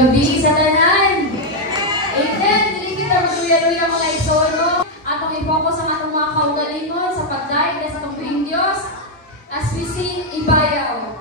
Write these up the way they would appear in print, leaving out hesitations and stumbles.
gabi sa tanan. Amen. Dili kita magluya-luya mga igsoon. Atong i-focus ang atong mga kaugalingon sa pagdaig sa atong Panginoong Dios as we sing Ibayaw.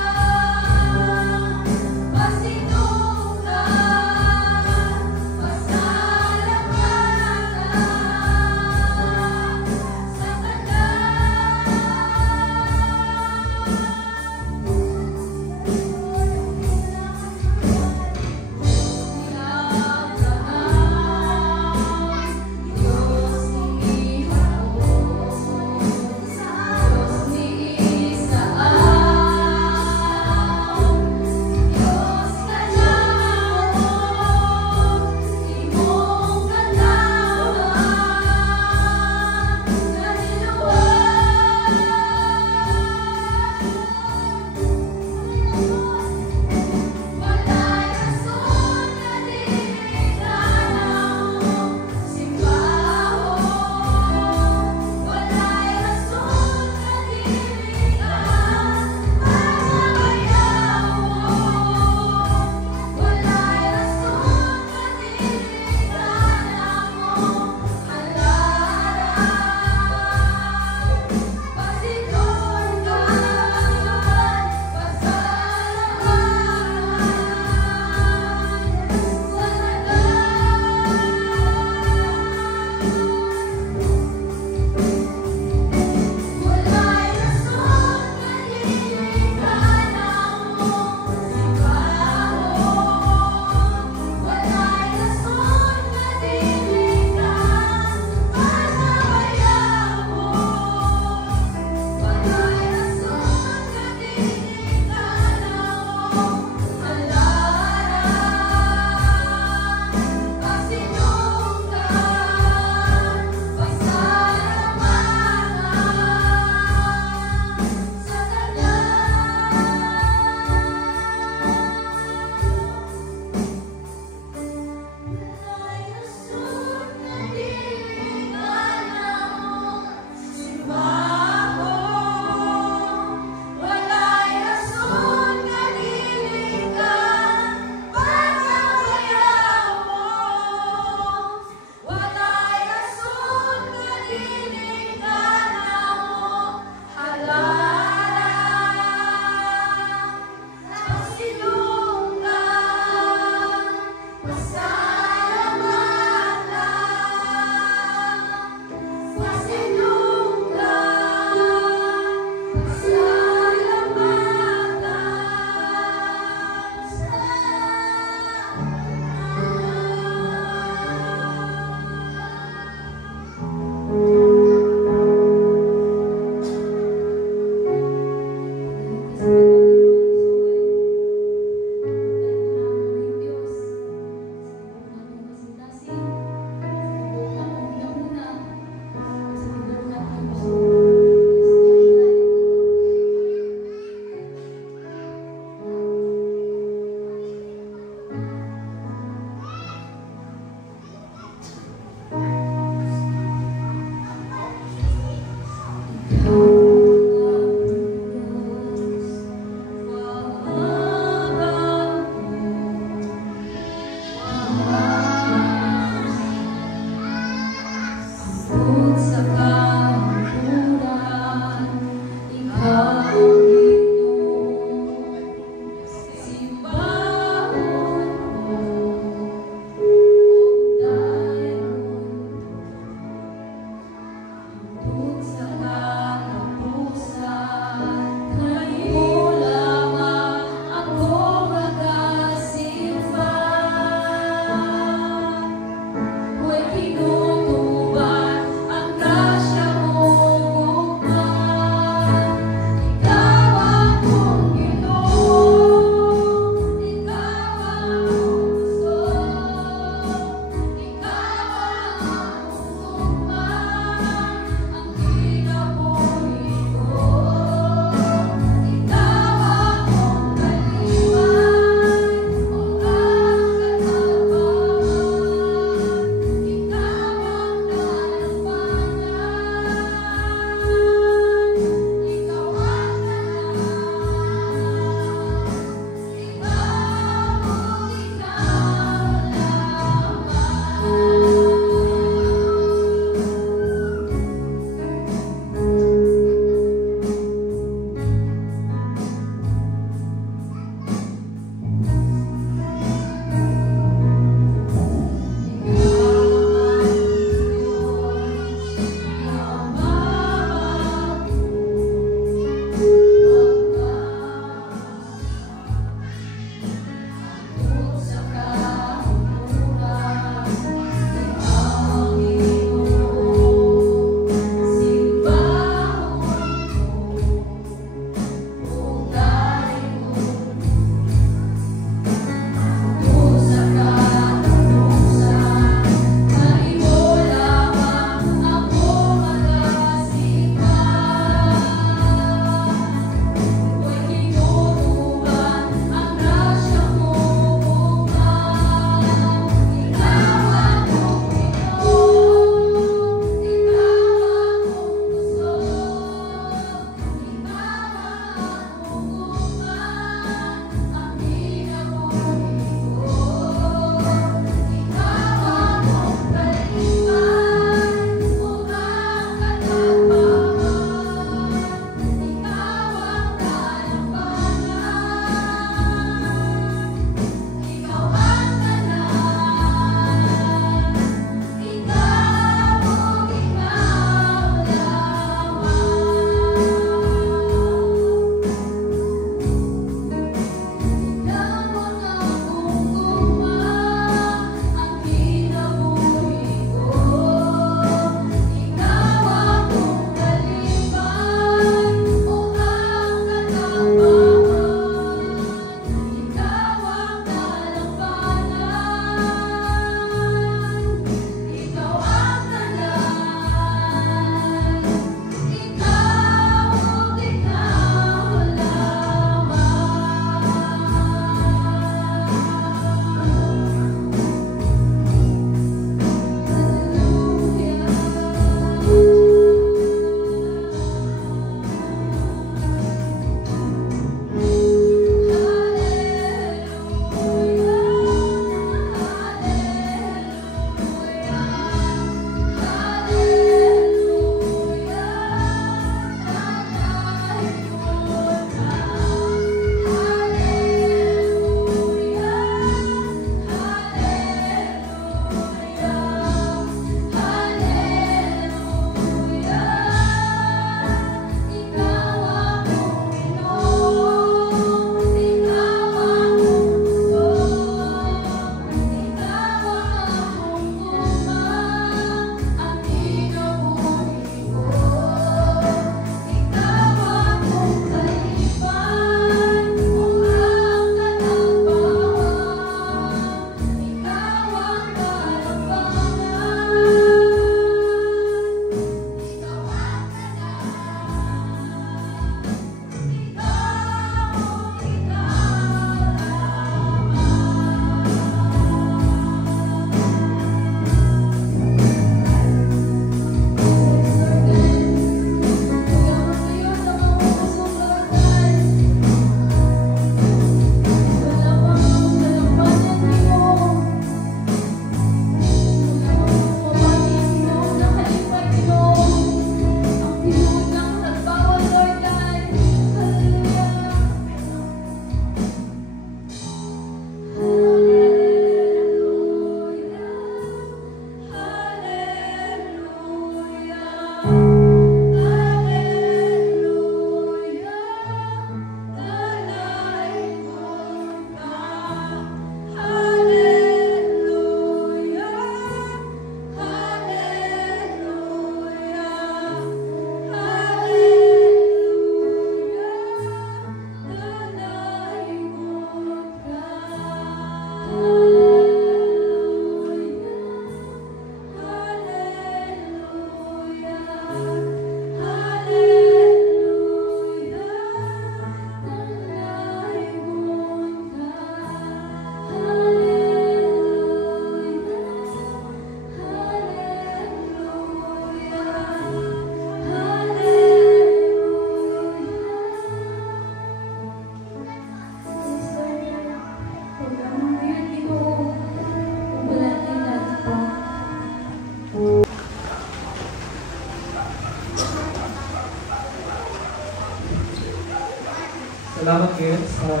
salamat ngayon sa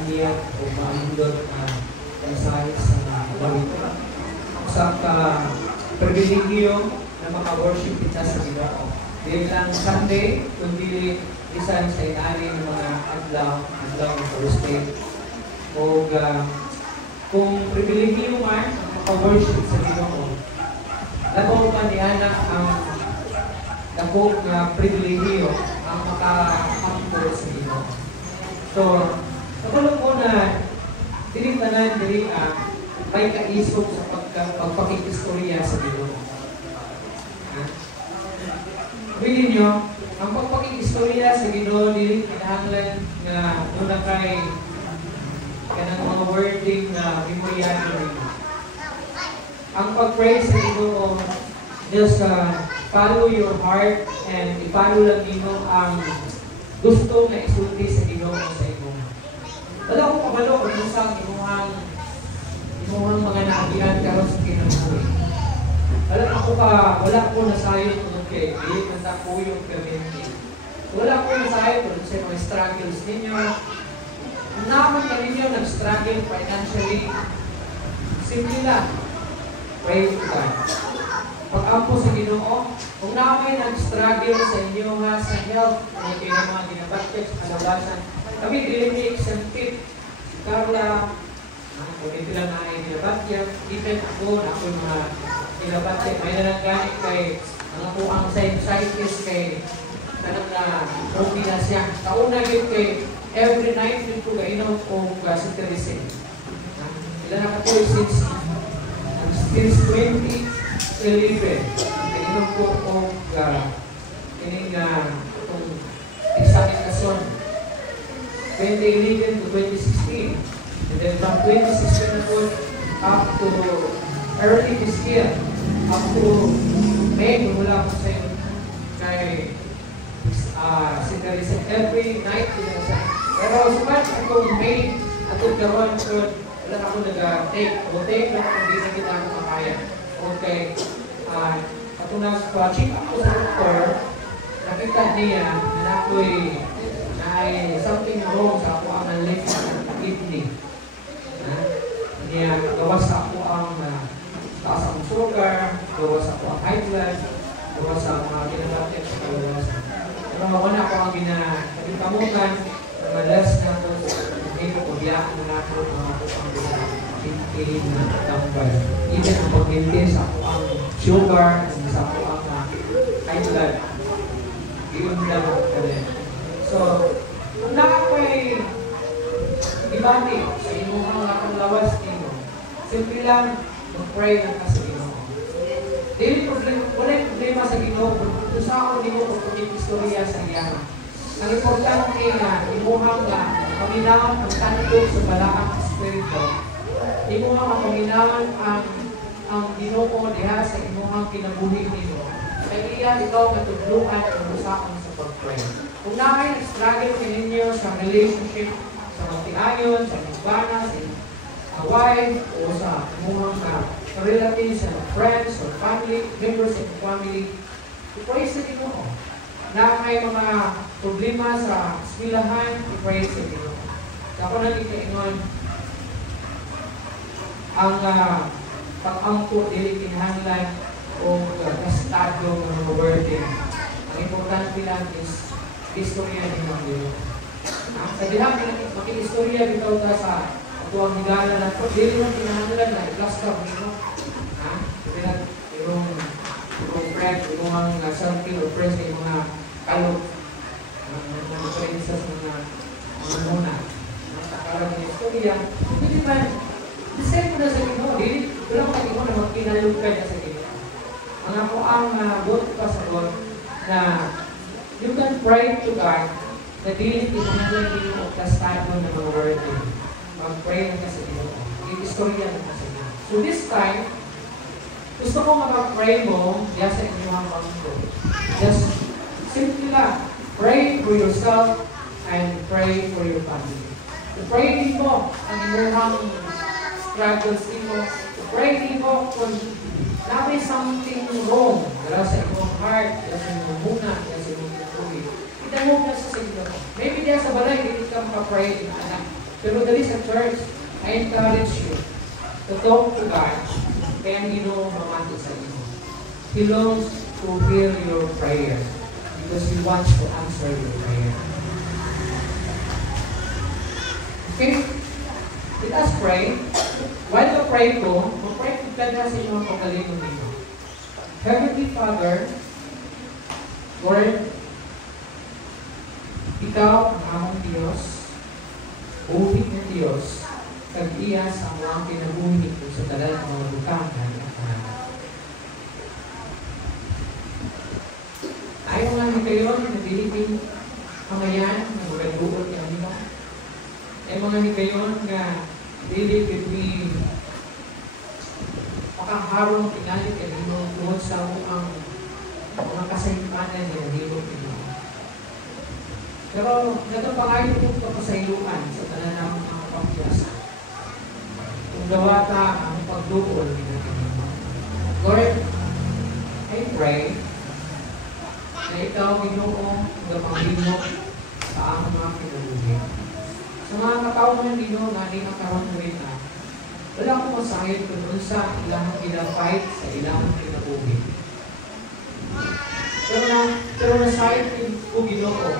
aniya o maamundot na mensahe sa balita. Sa pribilegyo na maka-worship kita sa Ginoo. Dili lang Sunday, kundi bisan sa inani ng mga adlaw ng Thursday. O kung pribilegyo man maka-worship sa Ginoo, dako man niana ang dako nga pribilegyo ang makahampo sa Ginoo. So, nakulong ko na tinitanan diri may kaisog sa pagpakikistorya sa Ginoo. Pili nyo, ang pagpakikistorya sa Ginoo dili kinahanglan nga muna kay kanang mga wording na memoryan. Ang pag-pray sa Ginoo, just follow your heart and i-follow lang nino ang gusto na isulti sa Ginoo sa imo. Wala ko kabalo kung isang imuhang mga naagian karon sa kinabuhi. Wala ko nasayo kung kay dili man ta ko yung community. Wala ko nasayo kung sa mga struggles ninyo. Kung naman ka ninyo nag-struggle financially, simple lang. Pray to God. Pag-ampo sa Ginoo, kung naman nag-struggle sa inyo sa health, kung kayo ng mga ginabatkit sa kalabasan, kami dili ni exempted. Si Carla, kung ito lang na ay ginabatkit, even ako, na ako mga ginabatkit, may nanangganit kay mga po ang sinusitis kay kanang na okay na siya. Kauna yun kay every night yun ko gainom kong cetirizine. Ilan na po since 2011, gainom ko kong kining examination 2011 to 2016. And then from 2016 na po up to early this year, up to May, wala ko sa iyo kay cetirizine every night sa. Pero sumat akong May atong karon ko wala ako nag-take lang kung di na kita makakaya. Okay, atong na-check ako sa doktor, nakita niya na ako'y something wrong sa ako ang left kidney. Niya gawas sa ako ang taas ang sugar, gawas ako ang high blood, gawas sa mga ginabatik sa kalawasan. Pero wala ako ang ginakamutan, madalas na ako hindi ko biyaan na ako mga ako ang pinipili na tambal. Even ang pag-maintain sa ako ang sugar, sa ako ang high blood. Iyon lang ako kanin. So, kung ako'y ibati sa inyong mga kalawas ninyo, simple lang, mag-pray lang ka sa Ginoo. Wala yung problema sa Ginoo, kung sa ako hindi mo pagpapit-istorya sa iyan. Ang importante na, imuhang na paminawan ang tanto sa balaang espiritu. Imuhang ang paminawan ang Ginoo diha sa imuhang kinabuhi ninyo. Kaya iyan ikaw matudlukan ang usapan sa pag-pray. Kung namin nag-struggle ninyo sa relationship, sa magtiayon, sa magbana, sa wife, o sa mga relatives, sa friends, or family, members of the family, i-pray sa Ginoo. Na may mga problema sa eskwelahan, i-pray sa Ginoo. Ako nagkikaingon, ang pag-angko, dili kinahanglan, o gastado ng mga burden. Ang importante lang is istorya din ang Ginoo. Sa dilang makiistorya bitaw ta sa atuang higala na ito, dili mo kinahanglan na i-plaster mo. Yung friend, yung mga circle or friends, yung mga kalot, mga princess, mga muna. Nakakarang ng istorya. Hindi man, design mo na sa Ginoo. Wala mo ka na magkinalugkad na sa Ginoo. Ang ako ang buot pa sa God na you can pray to God na dili kinahanglan din mo kastado ng mga word. Mag-pray lang ka sa Ginoo. I-istorya lang ka sa Ginoo. So this time, gusto ko nga mag-pray mo diya sa inyong pangko. Just simply lang, pray for yourself and pray for your family. So pray din mo ang inyong struggles din mo. So pray din mo kung namin something wrong sa inyong heart, sa inyong muna, sa inyong tuloy. idamog na sa Ginoo. Maybe diya sa balay, hindi ka makapray na anak. Pero dali sa church, I encourage you to talk to God, kaya ang Ginoo mamati sa inyo. He longs to hear your prayer because He wants to answer your prayer. Okay? Let us pray. While we pray ko, mag-pray ko ka sa inyong pagkalingon dito. Heavenly Father, Lord, Ikaw ang among Diyos, uhig na Diyos, kag-iya sa mga kinabuhi ko sa talan ng mga lukangan at pangalan. Ayaw nga ni kayo na Pilipin pangayan na magandunod niya nila. Ay mga ni kayo nga dili between makaharong tingali kanino tungod sa ang mga kasayupanan niya dilo nila. Pero nagpapangayon po kapasayuan sa tanan ng mga pampiyasan. Kung gawata ang pagduol nila. Lord, I pray na Ikaw, Ginoo, gapanglino sa among mga kinabuhi. Sa mga katauhan Ginoo na di nakaroon rin na, wala akong masahit kung sa ilang ginapait sa ilang kinabuhi. Pero nasahit ko Ginoo,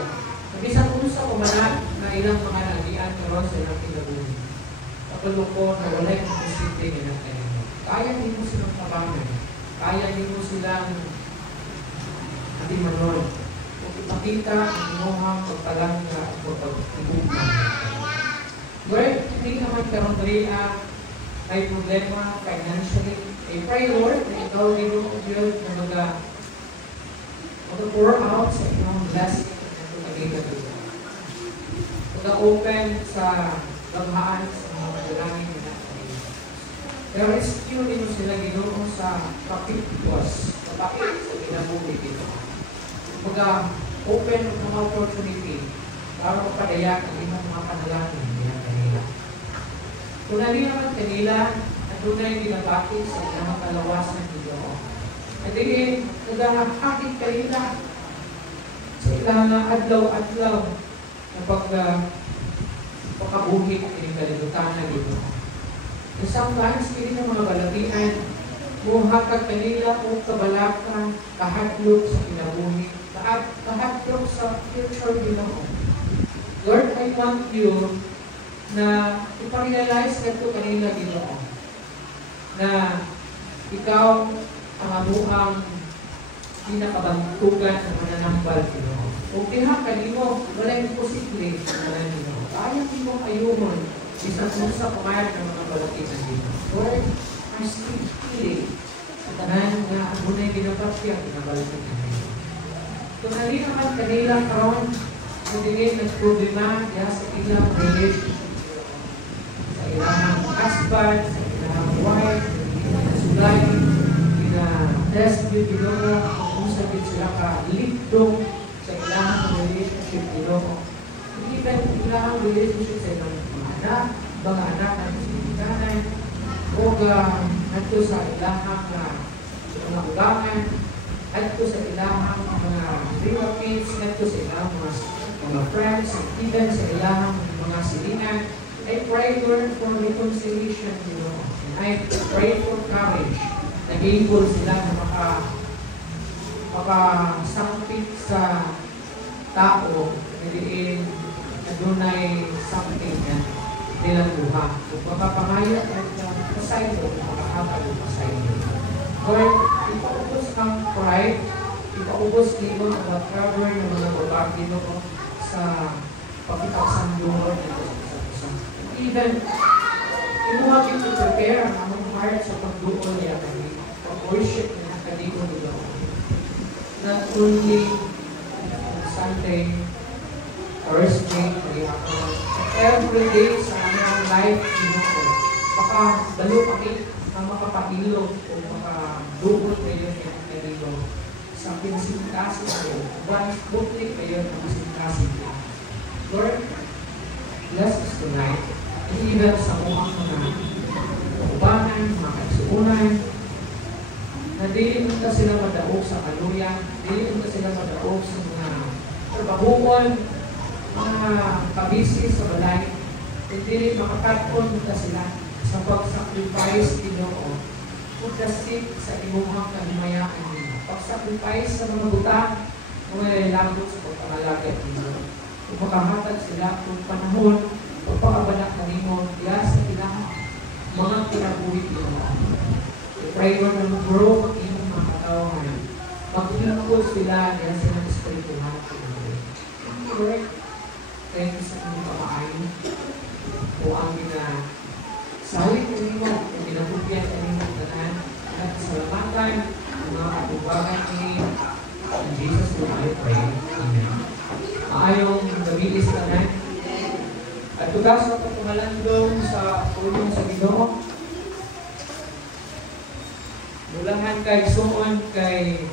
nag-isang usa ko manat na ilang mga nagian karon sa ilang kinabuhi. Kapalo ko na wala yung posible nila kayo. Kaya din mo silang kabangan. Kaya din mo silang manon. Kung ipakita ang inuhang pagpalang na pagpagtibukan. Lord, hindi naman karoon rin may problema financially. I pray, Lord, na Ikaw din mo Diyos na mag-pour out sa inyong blessing na pagkakita dito. Mag-open sa baghaan sa mga madalangin na kanina. Pero rescue din mo sila Ginoo sa pakipos, sa pakip sa kinabuhi dito. Mag-open ng mga opportunity para mapadayak ang inyong mga panalangin nila kanila. Kung nali naman kanila, at doon na yung ginabati sa ilang kalawasan nito. At hindi, nag-ahakit kanila sa ilang adlaw-adlaw na pagkabuhi at kalimutan na dito. And sometimes, hindi ng mga balatian, muhakag kanila o kabalaka, kahatlog sa kinabuhi, kahatlog sa future Ginoo. Lord, I want you na iparealize na ito kanila Ginoo na Ikaw ang amuang pinakabantugan ng mananambal Ginoo. Kung tihak kanimo, wala yung posible na Ginoo. Kaya mo ayumon isang sa pumayag ng mga balatian Ginoo. Lord, I still feeling sa tanan na ang muna'y ginapasya pinabalitan kanila. Kung nali naman kanila karon hindi nag-problema diya sa ilang relationship. Sa ilang husband, sa ilang wife, sa sulay, ina-dispute Ginoo, kung sabihin sila ka-lipdong sa ilang relationship Ginoo. Hindi ka ilang relationship sa ilang mga anak, mga anak na sinigkanan, o nato sa ilahang mga ugangan, nato sa ilahang mga relatives, nato sa ilahang mga friends, even sa ilahang mga silingan. I pray, Lord, for reconciliation, Lord. And I pray for courage na able sila na makasangpit sa tao na diin na dunay something na nilang buha. Kung mapapangaya at pasaylo, makakapag pasaylo. Lord, ipaubos ang pride, ipaubos nito ang whatever ng mga babagi nito sa pagkitaksandungan nito sa isa't-isa. Even, imuha kita to prepare ang among heart sa pagduol niya kami, pag-worship niya kanino nito. Not only Sunday, Thursday, every day sa aming life nito. Baka dalo kami ang makapahilog o makaduol kayo niya kanino sa pinsingkasi kayo. But bukli kayo ng pinsingkasi niya. Lord, bless us tonight. Even sa mukhang mga kaubanan, mga kaisuunan, na dili mo sila madaog sa kaluyan, dili mo sila madaog sa mga trabahuon, mga kabisi sa balay, hindi makakaton na sila sa pag-sacrifice Ginoo. Pagkasik sa imuhang kahimayaan nila. Pag-sacrifice sa mga butang, mga lalabot sa pagpangalagay nila. Kung makahatag sila kung panahon, pagpakabanak na nimo, iya sa kailangan mga kinabuhi nila. I-pray mo na mag-grow ang inyong mga katawan. Mag-ilangkod sila dahil sa mga espirituhan. Lord, thank you sa inyong pamaayon. O ang sawit ko nimo, ang ginapupyan sa inyong tanan, at salamatan, ang mga katubagan ni Jesus who I pray. Amen. Maayong gabilis tanan. At tugas sa pagkumalandong sa tulong sa Ginoo. Bulangan kay suon kay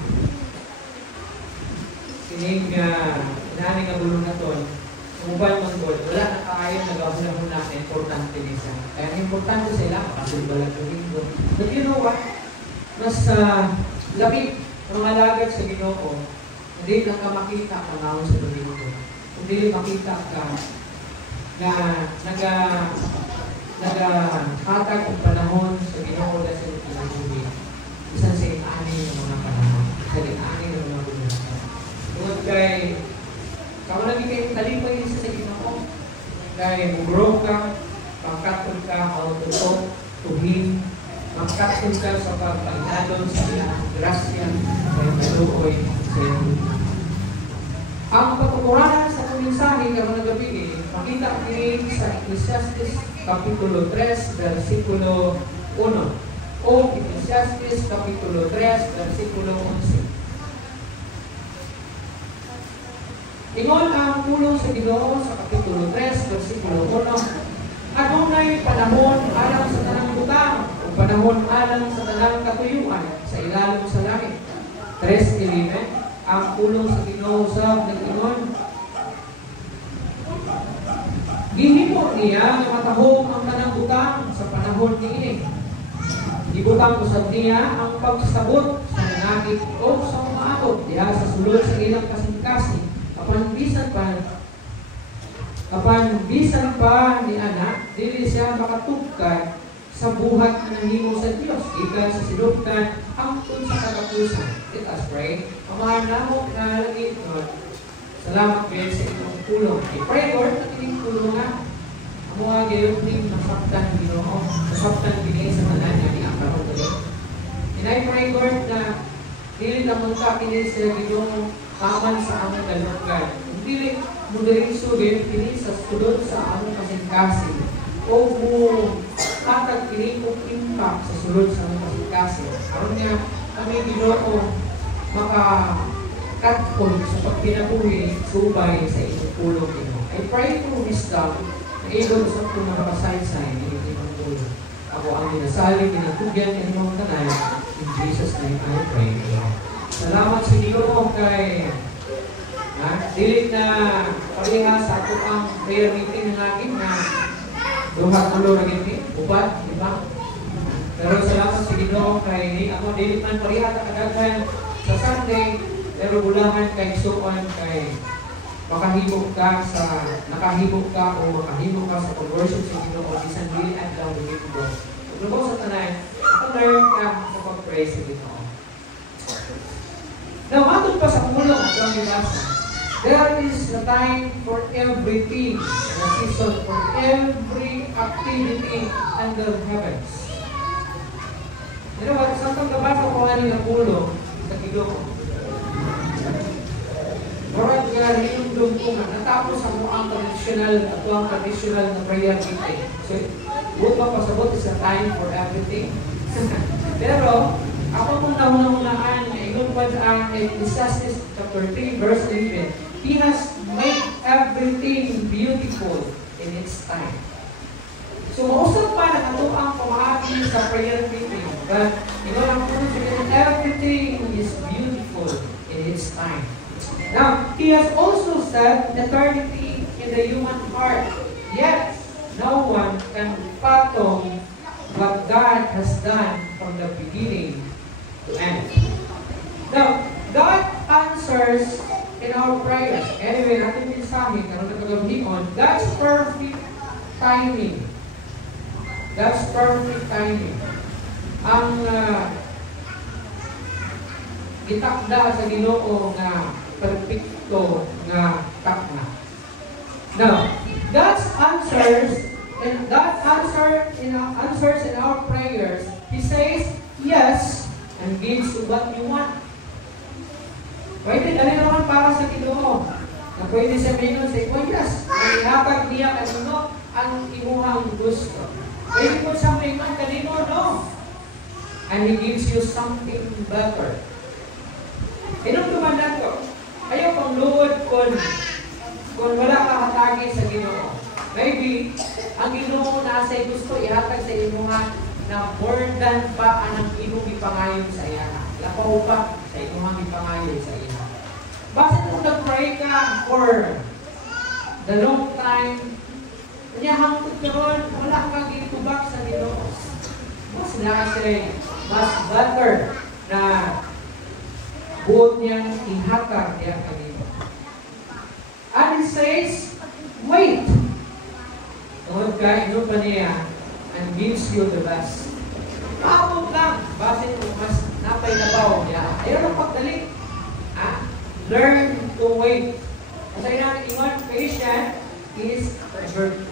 sining inani nga bulong naton. Uban man God, wala na kaayon nagahuna-huna na importante nisa. Kaya ang importante sila, makasulbalag ng linggo. But you know what? Mas labing mga lagad sa Ginoo, hindi lang ka makita panahon sa linggo. Hindi makita ka na naghatag ang panahon sa Ginoo dahil sa pinagbuhi. Isang sa inani ng mga panahon. Sa inani ng mga bulong. Tungkol kay kamu lagi kayo talipay sa Ginoo. Dahil mag-grow ka, pangkatod ka, autotok, tuhin, pangkatod ka sa pagpagdadon sa iyang grasya, sa iyong maluoy, sa iyong lupa. Ang pagkukuranan sa kuminsahe kamu nagabigay, makita kini sa Ecclesiastes Kapitulo 3, versikulo 1. O Ecclesiastes Kapitulo 3, versikulo 11. Ingon ang pulong sa Ginoo sa Kapitulo 3, versikulo 1. Adunay panahon alang sa tanang butang, o panahon alang sa tanang katuyuan sa ilalim sa langit. 3:11. Ang pulong sa Ginoo sa nag-ingon, gihimo niya nga matahom ang tanang butang sa panahon niini. Ibutang usab niya ang pagsabot sa nangagit o sa mga atot diha sa sulod sa ilang kasing-kasing. Kapan bisan pa ni anak, dili siya makatugkad sa buhat na nahimo sa Dios. Ikan sa silugkan, hangtod sa katapusan. Let us pray. Amahan namo na lagi, Lord. Salamat kayo sa inyong tulong. I-pray, Lord, at inyong tulong nga. Ang mga gayon din nasaktan Ginoo, nasaktan kini sa tanan nga ni ang karon dali. And I pray, Lord, na dili na mong kini sa Ginoo kaman sa among dalungan. Dili mo diri sugid kini sa sulod sa among kasing-kasing. O mo hatag kini og impact sa sulod sa among kasing-kasing. Karon nga kami Ginoo makakatpon sa pagkinabuhi subay sa inyong pulong Ginoo. I pray for wisdom na able sa itong mga pasaysay ng inyong pulong. Ako ang minasaling, ginatugyan ng inyong tanan. In Jesus' name I pray. Salamat sa Ginoo kay dili na pareha sa ato ang prayer meeting natin na duha-tulo na gini, upat, diba? Pero salamat sa Ginoo kay ako dili man pareha ta kadaghan sa Sunday, pero bulahan kay suon kay nakahimo ka sa pag-worship sa Ginoo bisan dili adlaw linggo. Lubos sa tanan, learn ka sa pag-pray sa Ginoo. Now, matod pa sa pulong ang binasa. There is a time for everything, a season for every activity under heavens. You know what? Samtang nabasa ko nga ng pulong sa Ginoo. Murag nga rinundong ko nga, natapos ako ang traditional na prayer meeting. So, huwag pa pasabot is a time for everything. Pero, ako kung naunang-unaan na ingon pa ang Ecclesiastes chapter 3 verse 11, He has made everything beautiful in its time. So, mausap pa na ito ang pamahagi sa prayer meeting. But, ingon ang punot sa everything is beautiful in its time. Now, He has also set eternity in the human heart. Yet, no one can fathom what God has done from the beginning to end. Now, God answers in our prayers. And kami, karon na kagabihon, God's perfect timing. God's perfect timing. Ang gitakda sa Ginoo nga perfecto nga takna. Now, God's answers in our prayers. He says yes and gives you what you want. Pwede dali naman para sa Ginoo. Na pwede sabihin nun sa ikaw, yes. Ang ihatag niya kanino ang imuhang gusto. Pwede po sabihin nun kanino, no. And He gives you something better. Inong tumandan ko, ayaw pang luod kung wala ka hatagi sa Ginoo. Maybe, ang Ginoo nasa gusto ihatag sa imuha na more than pa ang imong ipangayon sa iya. Lapaw pa sa imong ipangayon sa iya. Bakit kung nag-pray ka for the long time, kanya hangtod karon wala kang gitubak sa Ginoo. Mas nakasay, mas better na buot niyang ihatag niya kanino. And He says, wait. Tungod ka, ino pa niya, and gives you the best. Paabot lang, basin mo, mas napay nabaw niya. Ayaw na pagdali. Learn to wait. Kasi namin ingon, patient is a virtue.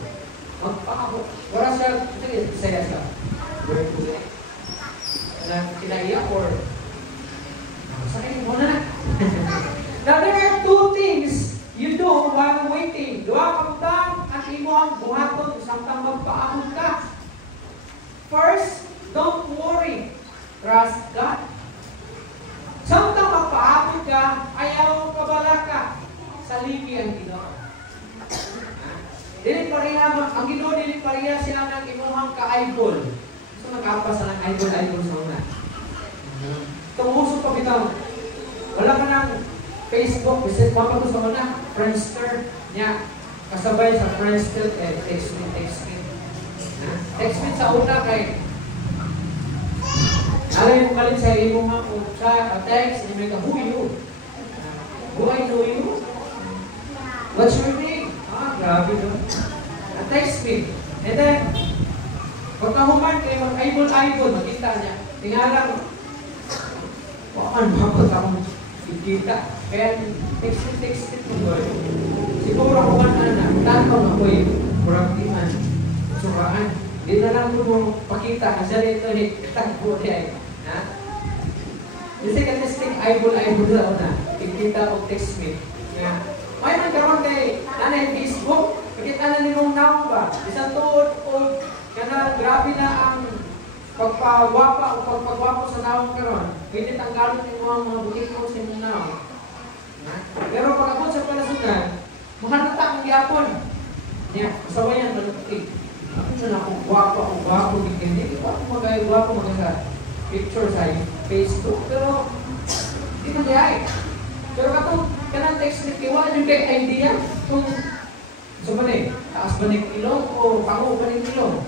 Magpaabot. Wala siya, saya siya. Virtue. Kinaiya or sakit mo na. Now there are two things you do while waiting. Dua kabutang at imo ang buhaton samtang magpaabot ka. First, don't worry. Trust God. Samtang magpaabot ka, ayaw kabala ka. Saligi ang Ginoo. Dili pareha ang Ginoo dili pareha sila ng imuhang ka-idol. So nagkapas ng idol sa una. Tumuso pa bitaw. Wala ka ng Facebook, visit mo pa sa una, Friendster niya. Kasabay sa Friendster, text me. Text me sa una kay alay mo kalin sa imo nga kung sa text, may ka, who you? Who I know you? What's your name? Grabe no? Text me. And then, pagkahuman kayo, mag-ibon, makita niya. Tingarang, wakan mapag akong ikita. Kaya, text mo. Siguro ako na, tatong ako'y murang timan. Suraan. Di na lang mo pakita. Kasi ito, tagpo niya. Kasi ka-testing, eyeball na. Ikita o text me. May nagkaroon kay nanay Facebook. Pakita na ninong naong ba? Isang tuod o kana grabe na ang pagpagwapa o pagpagwapo sa naong karon. Pwede tanggalin yung mga bukit ko sa inyong naong. Pero pag ako sa palasunan, mahanata ang yapon. Masawa yan, malupit. Ako na akong gwapo, hindi ko ako gwapo mga picture sa Facebook. Pero, hindi man diay. Pero katong kanang text ni Kiwa, yung kay idea, kung so ba ni, taas ba ni ilong o pango ba ni ilong?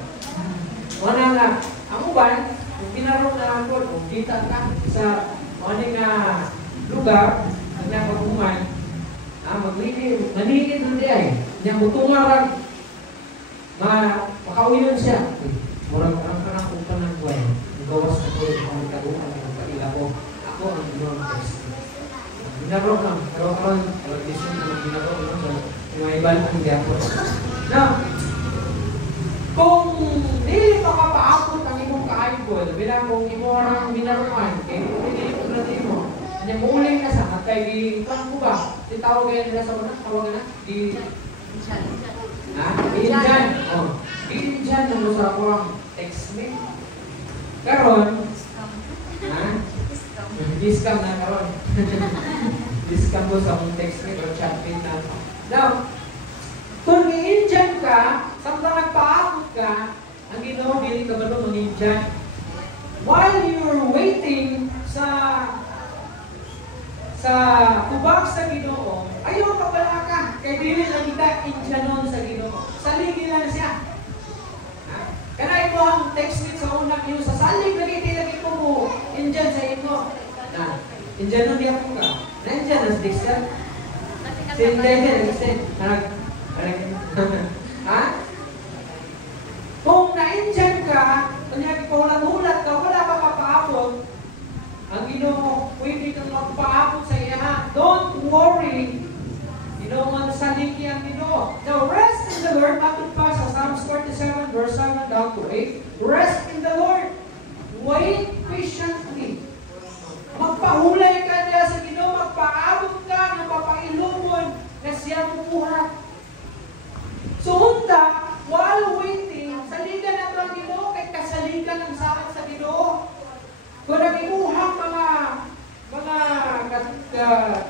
Wala nga, ang uban, kung pinarong na ako, kung kita ka sa maning lugar, kanya pag-uman, manigid nun di ay, niya mutungarang, makawinan siya. Murang karang upan ng buhay, gawas na ko yung mga kaguhan ng kaila ko, ako ang ginawang text. Binarong lang, pero karon listen na binarong lang so may iban ang diapon. Now, kung dili pa kapaabot ang imong ka-eyeball, bilang kung imong binaruan, kay dili ko na mo. Nya muling na sa kay di kan ko ba? Tawag yan sa una, tawag na di Injan. Injan mo sa ako ang text me. Karon, discount na karon. Discount ko sa akong text me or chat pin na. Now, kung i-Indian ka, samtang nagpaabot ka, ang Ginoo dili ka ba no mag-Indian? While you're waiting sa tubag sa Ginoo, ayaw ka pala ka. Kaya dili na kita Indianon sa Ginoo. Saligi lang siya. Kaya ito ang text me sa unang yung sasalig lagi ko mo Indian sa ito. Indianon di ako ka. Nandiyan as Dixon. Ha? Kung na-injan ka, kunyari kung nagulat ka, wala ka papaabot, ang Ginoo, pwede kang magpaabot sa iya. Don't worry. Ginoo man saliki ang Ginoo. Now, rest in the Lord. Matod pa sa Psalms 47, verse 7 down to 8. Rest in the Lord. Wait patiently. Magpahulay ka niya sa Ginoo, magpaabot ka, magpapailumon na siya bubuhat. So, unta, while waiting, saligan na ang Ginoo, kay kasaligan ang sakit sa Ginoo. Kung nag-iuhang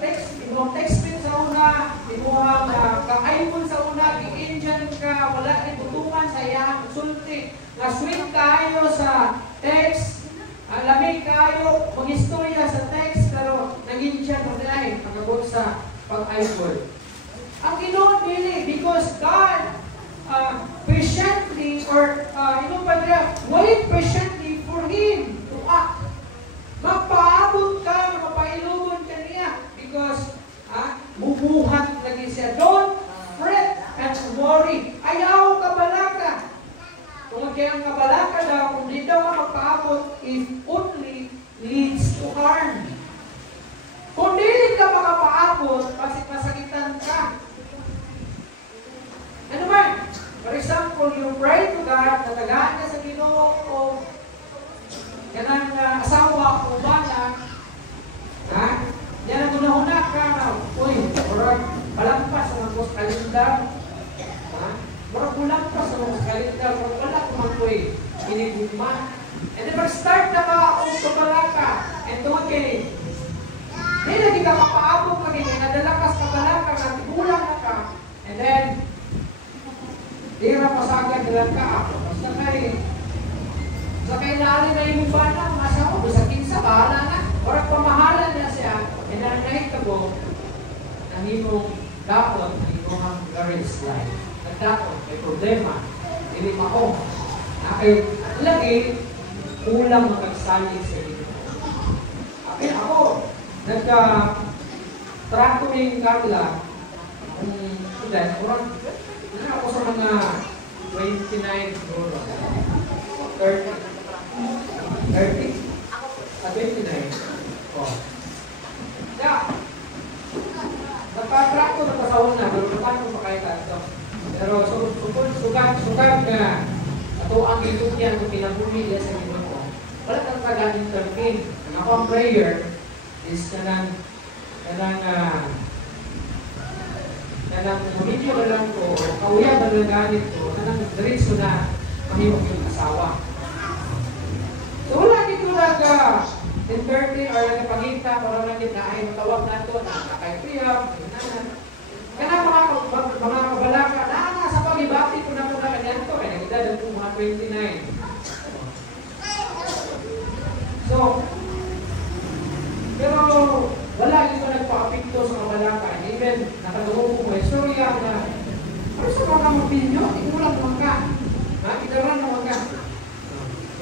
text, ibang textment sa una, imuhang ka-iPhone sa una, gi-Indian ka, wala itutungan sa iyang sulti, na sweet kayo sa text, lamig kayo, mag-istorya sa text, pero nag-Indian mo dahil pagkabot sa pag-iPhone. Ang Ginoo dili, because God patiently, or wait patiently for Him to act. Magpaabot ka, magpailubon ka niya, because bubuhat lagi siya. Don't fret and worry. Ayaw kabalaka. Kung kaya ang kabalaka daw, kung di daw ka magpaabot, if only leads to harm. Kung di ka makapaabot, masakitan ka. Ano ba? For example, you pray to God, natagaan ka sa Ginoo, o kanang asawa o bata, yan ang una-una ka na, uy, malampas ang mga kalendar, malampas ang mga kalendar, wala kumakoy, inigugma. And then, start na ka, o kabalaka, and tuwag kayo, hindi lagi ka kapaabong ka, nadalakas kabalaka, natigulang na ka, and then, di rapasagan nilang ka, basta kayo, sa kailangan na yung bana, masawa, sa kinsa, bahala na. Orang pamahalan na siya, inanay ka mo, ng imong dapat, ng imong marriage life. Nagdapat, may problema, hindi mako. Ay, lagi, kulang magsalig sa inyo. Okay, ako, nagka-trato ni Carla, orang, ako sa mga 29 siguro, 30. 29. Oh. Yeah. Nagpa-trato na pasahon na, pero paano pa kayo ito? Pero sukat na ato ang ilugyan kung pinabuli niya sa Ginoo. Wala kang kag-intervene. Ang ako ang prayer is kanang video na lang ko, kauya na lang ganit ko, kanang diretso na mahimok yung asawa. So wala dito nag-intervene or nagpangita para lang din na ay matawag na ito, nakakaipiyak, kanang mga kabalaka, sa pag-ibati ko na muna kanyan ito, kaya nag-edad ang mga 29. So, pero wala dito nagpa-apikto sa kabalaka. Even nakatulong ko may storya na ano sa mga mapinyo, ikulang naman ka. Ikaran naman ka.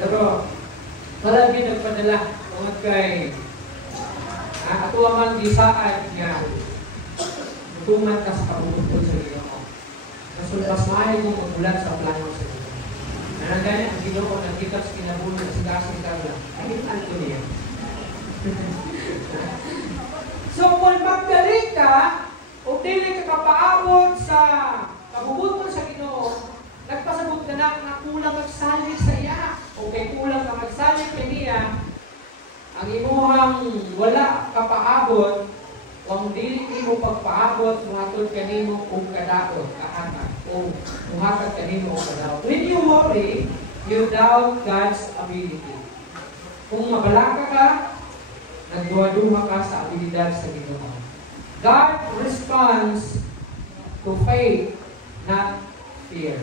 Pero wala din nagpadala tungod kay ato man gisaad nga tuman ka sa kabutod sa Ginoo. Nasulpas maayo mo magulat sa plano sa Ginoo. Nanagani ang Ginoo nagkita sa kinabuhi sa gasing Carla. Ay, ano niya? So, kung magdali ka, o dili ka kapaabot sa kabubutol sa Ginoo, nagpasabot ka na kulang magsalig sa iya. O kay kulang ka magsalig kay niya, ang imuhang wala kapaabot, kung dili mo pagpaabot, muhatod kanimo kung kadaot, kahatag, o muhatag kanimo o kadaot. When you worry, you doubt God's ability. Kung mabalaka ka, nagduwa-duwa ka sa abilidad sa Ginoo. God responds to faith, not fear.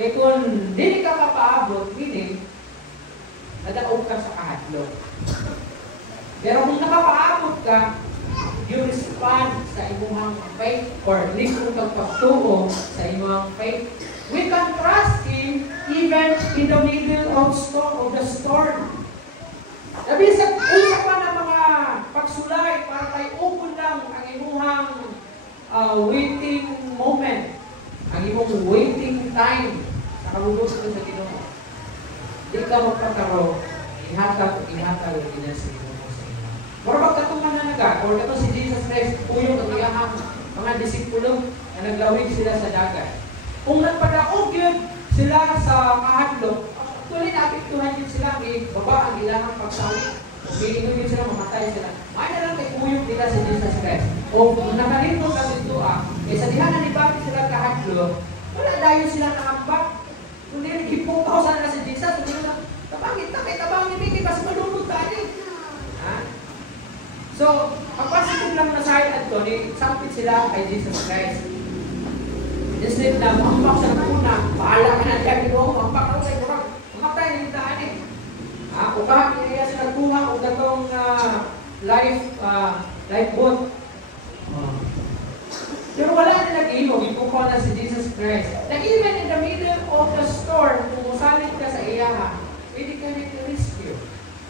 Kaya kung hindi ka kapaabot, meaning, nadaog ka sa kahadlok. Pero kung nakapaabot ka, you respond sa imong faith or lingkong kang pagtuo sa imong faith. We can trust Him even in the middle of the storm. Sabi sa usa pa na mga pagsulay para tayo upon lang ang imuhang waiting moment, ang imong waiting time sa kabubusan sa Ginoo. Di ka magpataro, ihatag sa Ginoo sa iyo. Mura katuman na naga, or kato si Jesus Christ, tuyong ang iyahang mga disipulo na naglawig sila sa dagat. Kung nagpadaog yun sila sa kahadlok, actually naapektuhan yun sila, may baba ang ilahang pagsawit. Iinom yun sila, mamatay sila. May na lang kay uyog nila sa Jesus Christ. O nakalito kami ito sa dihanan ni Baptist sila kahadlok, wala dayon sila nakambak. Kung nilikipukaw sana sa Jesus, hindi na, tabangit na, kay tabangit ni Biki, kasi malulog ka rin. So, ang positive lang na side at to, sampit sila kay Jesus Christ. Instead na, mambak sa kuna, bahala ka na, kaya mo, mambak na sa kurang, mamatay na yung daan eh. O kahit iya sila kuha o gatong lifeboat. Pero wala na nag-ihog, ipukaw na si Jesus Christ. Na even in the middle of the storm, kung musalit ka sa iyaha, pwede ka rin i-rescue.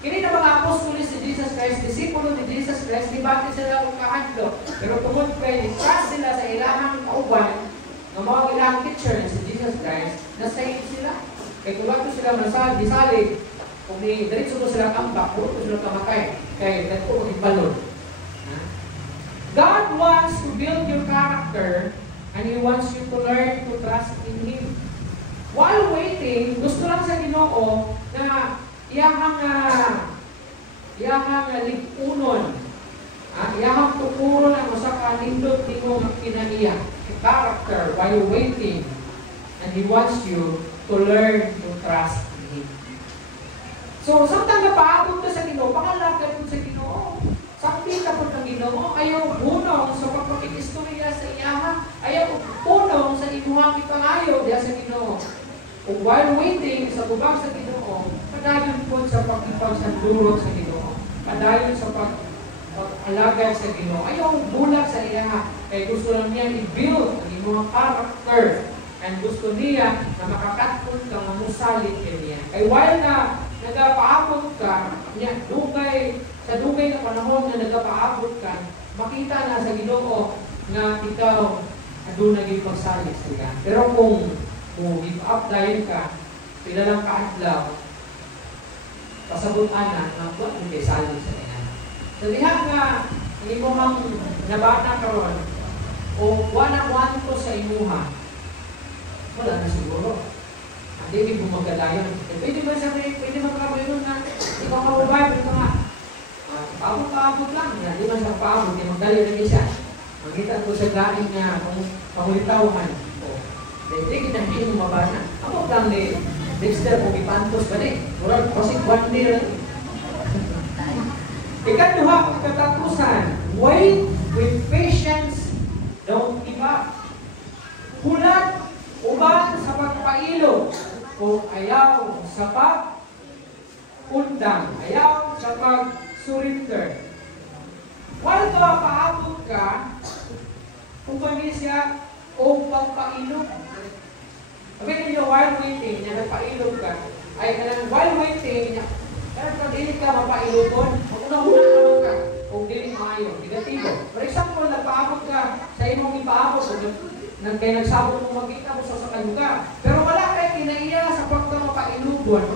Kini na mga apostolis si Jesus Christ, disipulo ni Jesus Christ, di bakit sila kung kahadlo. Pero tungod kay trust sila sa ilahang kauban, ng mga ilahang teacher si Jesus Christ, na-save sila. Kaya kung bakit sila masalig, kung diretso ko sila kambak, puro ko sila kamakay, kaya nagpo magigbalon. God wants to build your character and He wants you to learn to trust in Him. While waiting, gusto lang sa Ginoo na iyahang lipunon, iyahang tukuron ang usa ka nindot nimo nga kinaiya, character while waiting, and He wants you to learn to trust in Him. So, samtang napaabot ka sa Ginoo, pangalagad mo sa Ginoo. Sakti ka po ng Ginoo, ayaw punong sa pagpapikistorya sa iyaha, ayaw punong sa imuhang ipangayo diya sa Ginoo. Kung while waiting sa bubag sa Ginoo, padayon po sa pagkipagsandurog sa Ginoo, padayon sa pag-alagad sa Ginoo. Ayaw bulag sa iyaha, kaya gusto lang niya i-build ang imuhang character, and gusto niya na makakatkon ka, mamusalit niya. Kaya while na nagapaabot ka, sa dugay na panahon na nagapaabot ka, makita na sa Ginoo na ikaw aduna gyud pagsalig sila. Pero kung give up dahil ka, pila lang kaadlaw, pasabutan na wa mo kay salig sa kanya. So diha nga imo mang nabata karon o wala ko sa imuha, wala na siguro. Hindi bumagadayon. Pwede ba sabihin, pwede magkaroon na ikaw mababay, pero nga, paabot lang. Hindi man sa paabot, hindi magdali na siya. Magkita ko sa galing niya kung pangulitawahan. Hindi kita hindi mo mabana. Ako lang ni Dexter kung ipantos ba ni? Murag kasi one day lang. Ikaduha, katapusan. Wait with patience. Don't give up. Hulat uban sa pagpailo. Kung ayaw sa pag-undang, ayaw sa pag-surrender. While paabot ka, kung pagin siya o pagpailog. Sabi ninyo, while waiting, na nagpailog ka, ay while waiting, pero kung dili ka mapailogon, unang-unang naman ka, kung dili maayo, negatibo. For example, nagpaabot ka sa imong ipaabot, kaya nagsabot mo magkita mo sa lugar. Pero wala kayo kinaiya sa pagkamapailugon.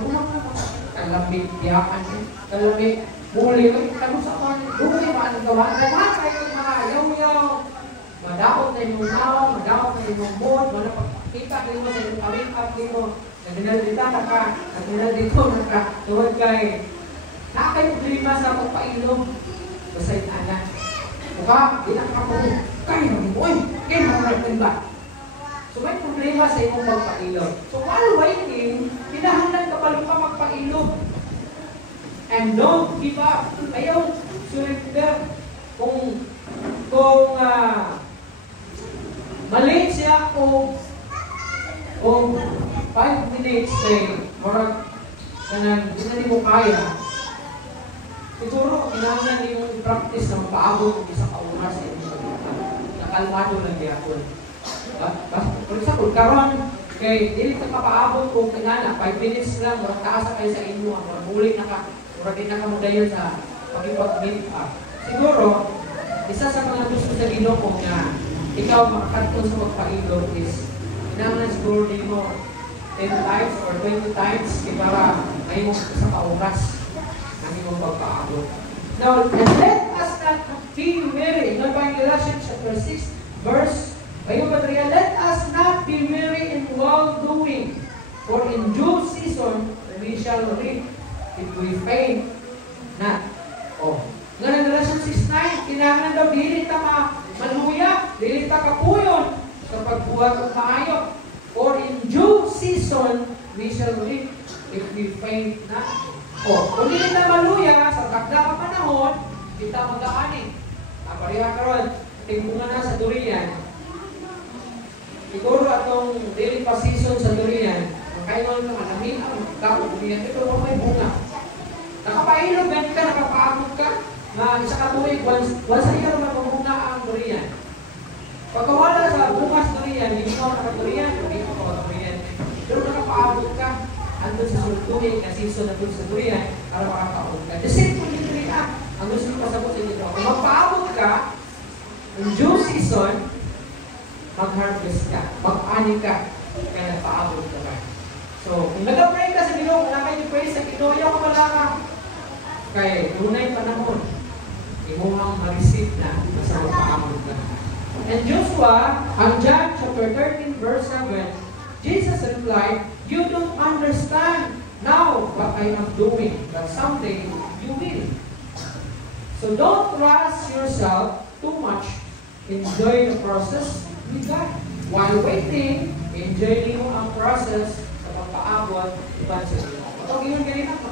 Kalamig, tiyakan, kalamig, muli, kano sa kanya, muli, maanong gawa. Kaya kayo mga yaw-yaw, madaot na yung naw, madaot na yung mood, wala pagkita kayo sa yung kawin-up kayo, nagdinaldita na ka, nagdinaldito na ka, tuwag kayo. Nakakayo problema sa pagpailog. Basta yung anak. Buka, bilang ka po, kayo namin po, kayo namin ba? So may problema sa imong pagpailog. So while waiting, pinahanglan ka pala ka magpailog. And don't give up. Ayaw, surrender. Kung maliit siya kung 5 minutes marag hindi mo kaya. Siguro, kinahanglan yung practice na paabot ng isang kaunas sa imong pagkita. Nakalmado lang diapon. For example, karon kay dili ka papaabot kung kinana 5 minutes lang murag taasa kayo sa inyo, murag muli na ka, murag din na ka mo dayon sa pagipag-meet up. Siguro, isa sa mga gusto sa Ginoo nga ikaw makakatun sa magpailog is kinahanglan siguro din mo 10 times or 20 times para ngayon sa kauras ang iyong pagpaabot. Now, and let us not be weary. No, by Galatians chapter 6, verse, let us not be weary in well-doing, for in due season we shall reap if we faint not. Oh. Nga Galatians 6:9, kinahanglan daw dili ta maluya, dili ta kapuyon sa pagbuhat og maayo. For in due season we shall reap if we faint not. Oh, kung hindi na maluya, sa takda ka panahon, kita mag-aani. Pareha karon, tingpungan na sa durian. Siguro atong daily pa season sa durian, kayo naman namin ang kapag durian, ito may bunga. Nakapailog, ganit ka, nakapaabot ka, isa ka tuwig, once a year magbunga ang durian. Pagkawala sa bungas durian, hindi mo nakadurian, hindi mo nakadurian. Pero nakapaabot ka, andun sa sultuhin, kasi season na dun sa durian, para makakaabot ka. The same thing yung durian, ang gusto nyo pasabot sa inyo. Kung magpaabot ka, in due season, mag-harvest ka, mag-ani ka, kaya paabot ka ba. So, kung nag-pray ka sa Ginoo, kung nakay-pray sa Ginoo, ayaw ka pala ka. Kaya, tunay panahon, imuhang ma-receive na, basta magpaabot ka. And Joshua, ang John chapter 13, verse 7, Jesus replied, "You don't understand now what I am doing, but someday you will. So don't rush yourself too much. Enjoy the process with God. While waiting, enjoy mo ang process sa pagpaabot iban sa Ginoo." Ito yun ganito.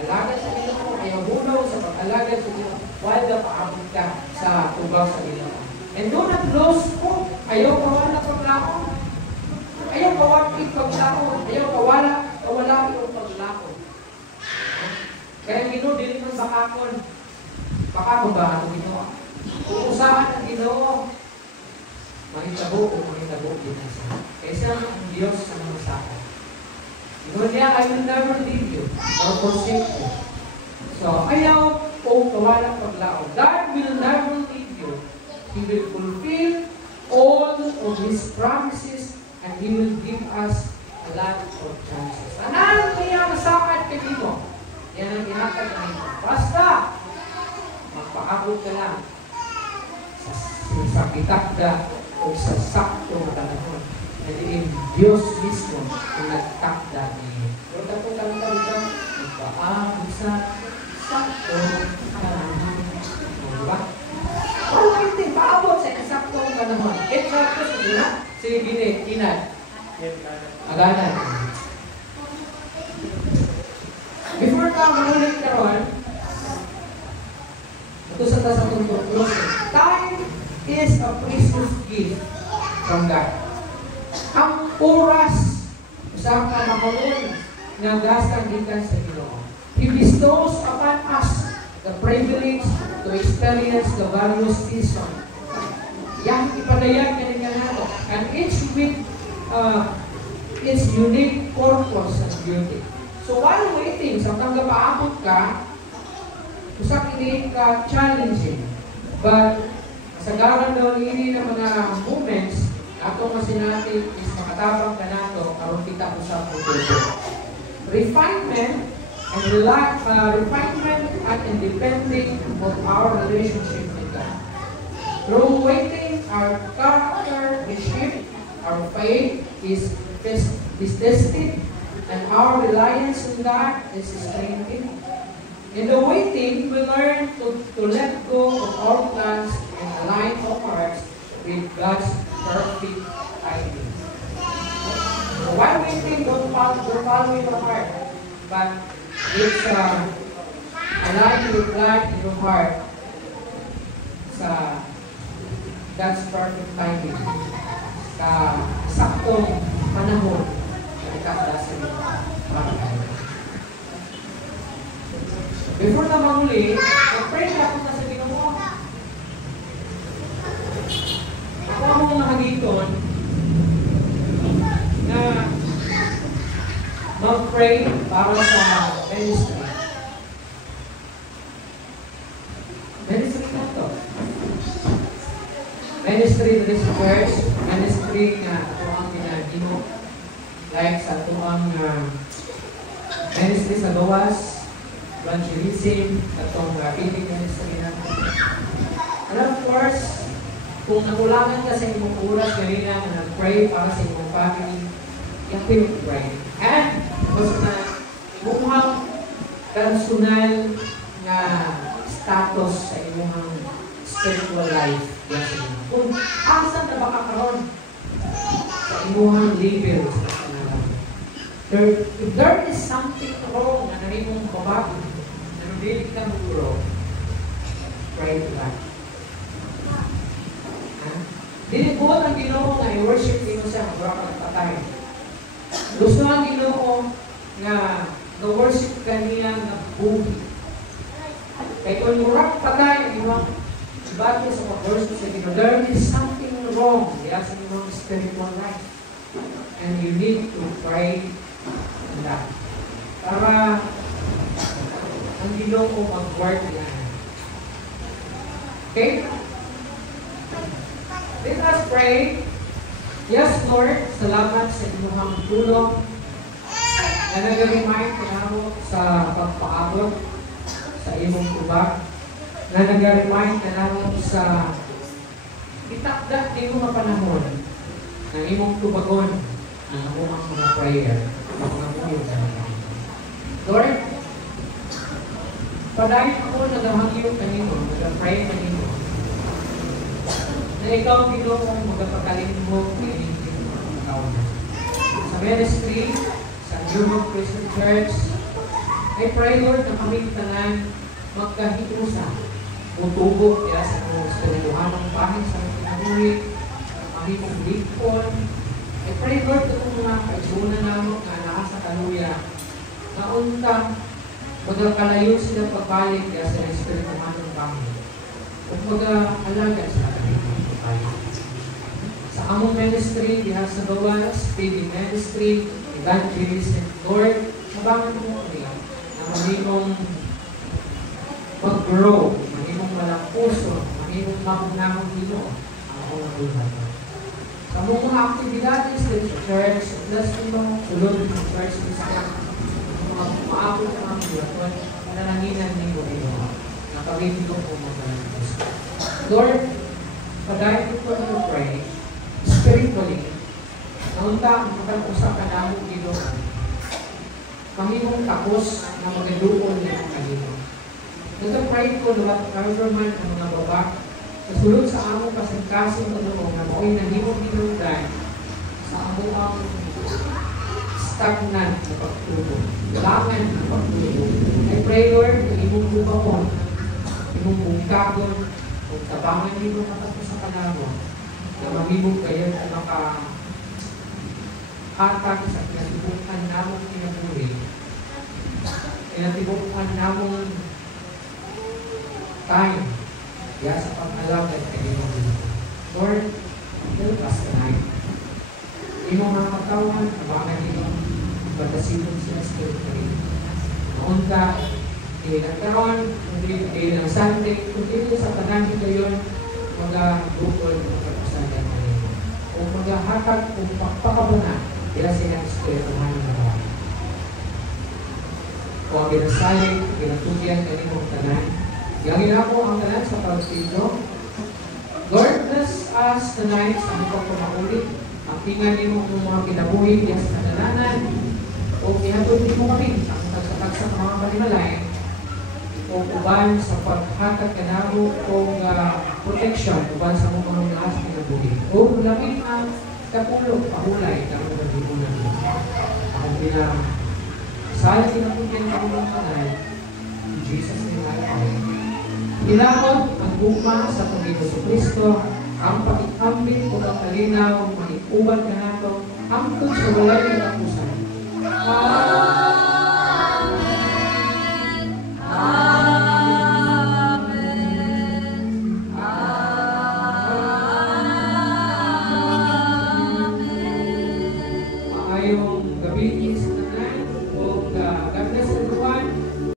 Alagad sa Ginoo, ayaw bunaw sa pag-alagad sa Ginoo, while paabot ka sa tugaw sa Ginoo. And do not lose hope. Ayaw kawala paglaon. Ayaw kawala paglaon. Ayaw kawala yung paglaon. Kaya Ginoo, dili man bakakon. Bakakon ba ang Ginoo? Uusahan ang Ginoo. Mahitabo o mahitabo dinasa. Kaysa ang Diyos sa mga saka. Ginoo niya, I will never leave you or forsake you. So, ayaw o kawala paglaon. God will never leave you. He will fulfill all of His promises and He will give us a lot of chances. Anong niya masakit ka dito? Yan ang inakad ka dito. Basta, magpaabot ka lang sa kitakda o sa sakto na panahon. Nadiin Diyos mismo ang nagtakda niyo. Pero tapos ka lang dito, magpaabot sa sakto na panahon. Diba? Wala hindi, paabot sa eksaktong panahon. Eksakto sa dina, sige gini, inad. Aganan. Before ka manulit karon, ito sa tasang conclusion. Time is a precious gift from God. Ang oras, usang panahon na gasang gikan sa Ginoo. He bestows upon us the privilege to experience the various season. Yang ipadayag kanina nato. And each with its unique purpose and beauty. So while waiting, sa pagpaabot ka, usap hindi ka challenging. But kasagaran daw ini ng mga moments ato masinati is makatabang ka nato aron kita usap mo dito. Refinement and independing of our relationship with God. Through waiting, our character is shaped, our faith is tested, and our reliance on God is strengthened. In the waiting, we learn to let go of our plans and align our hearts with God's perfect timing. So while waiting, don't follow your heart, but it's align your God in your heart sa God's perfect timing, sa saktong panahon na ikakda sa iyo para kayo. Before na mahuli, mag-pray na ako sa Ginoo. Ako ang mga hagiton na mag-pray para sa ministry. Ministry na to. ministry to this church, ministry nga ito ang ginagino. Like sa ito ang ministry sa Loas, evangelism, itong rapiding ministry natin. And of course, kung nakulangan ka sa imong oras kanina na nag-pray para sa imong family, you have to pray. And, gusto na, imong personal na status sa imong spiritual life. Yes, kung asan na baka karon sa imong level sa kanalang. If there is something wrong na narimong babago, na nabilig ka muro, pray to God. Dili po ang Ginoo nga i-worship nimo siya mura ka patay. Gusto ang Ginoo nga worship kaniya nga buhi. Kaya kung mura patay ang imong bago sa worship sa Ginoo, there is something wrong sa imong spiritual life. And you need to pray on that. Para ang Ginoo mag-work niya. Okay? Let us pray. Yes, Lord, salamat sa inyong tulong na nag-remind ka sa pagpaabot sa imong tubag, na nag-remind ka sa itakda din mga panahon na imong tubagon ang among mga prayer, ang mga muyong sa mga. Lord, padayon ako nagahangyo kanino, nag-pray kanino, na ikaw ang Ginoo magpapagaling mo sa ministry, sa New Hope Christian Church. I pray, Lord, na kami tanan magkahiusa, utubo sa spirituhan ng pahing sa kinabuhi, kami kong lipon. I pray, Lord, na kung mga kaisunan namin na nasa kaluya, na unta magkakalayo sila pagbalik sa spirituhan ng pahing. Kung mag-alaga sa ating sa among ministry, diha sa Loas, feeding ministry, evangelism, Lord, mabangan mo kami na mahimong mag-grow, mahimong malapuso, mahimong mapunahong dito ang akong buhay. Sa mga aktibidades din sa church, plus nito, sulod ng church, mga maabot ng mga buwan, nalanginan ni Lord, na kami dito po magpalapuso. Lord, padayon ko ang pray, spiritually, naunta ang makapag-usap ka namin dito, mahimong tapos na magaduon niya ang kanino. Nag-pray ko na government ang mga baba, kasulod sa among kasing-kasing na mao'y nahimong dinundan sa among stagnant na pagtubo, langan na pagtubo. I pray, Lord, na imong bubakon, imong bungkagon, kung tabangan nyo matapos sa kanamo, na mamimog kayo at makahatag sa kinatibukan namong kinabuhi, kinatibukan namong time, sa pag-alagad kayo. Lord, help us tonight. Imong mga katawan, tabangan nyo, batasilong siya spiritually. Maunta, nagkaroon, hindi ng Sunday, kung sa panahon ko yun, mag-bukol, mag-pasagan na rin. O mag-hatag, kung pagpakabuna, sila silang spirituhan ng mga. O ang ginasalik, ginatugyan ka rin mong tanan. Gagin ako ang tanan sa pag-sito. Lord, bless us tonight sa mga pagpapaulit. Ang tingnan niyo ng mga kinabuhin, yes, sa kanalanan. O kihatod niyo kami, ang tagsatag sa mga kalimalay. O uban sa paghatag kanamo o protection uban sa mga lakas na buhi. O lamig ang kapulo, pahulay ng mga dibunan mo. Ang pinasali kinapugyan ng mga kanal, Jesus name I pray. Ilakot ang guma sa Panginoon sa Kristo, ang pag-ikambit o ang kalinaw, mag-iuban ka nato, ang sa walay ng kapusan.